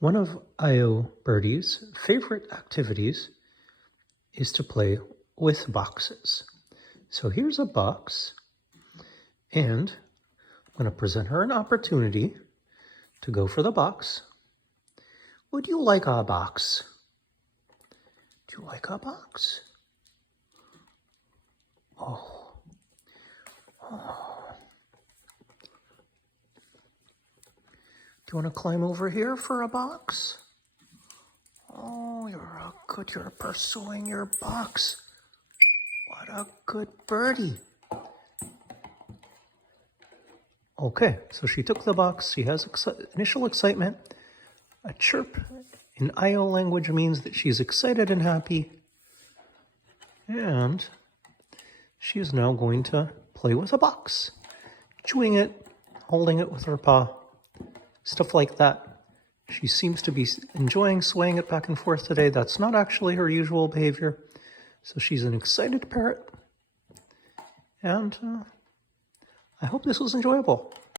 One of Io Birdie's favorite activities is to play with boxes. So here's a box, and I'm going to present her an opportunity to go for the box. Would you like a box? Do you like a box? Oh. Do you want to climb over here for a box? Oh, you're pursuing your box. What a good birdie. Okay, so she took the box. She has initial excitement. A chirp in Io language means that she's excited and happy. And she is now going to play with a box, chewing it, holding it with her paw, stuff like that. She seems to be enjoying swaying it back and forth today. That's not actually her usual behavior. So she's an excited parrot. And I hope this was enjoyable.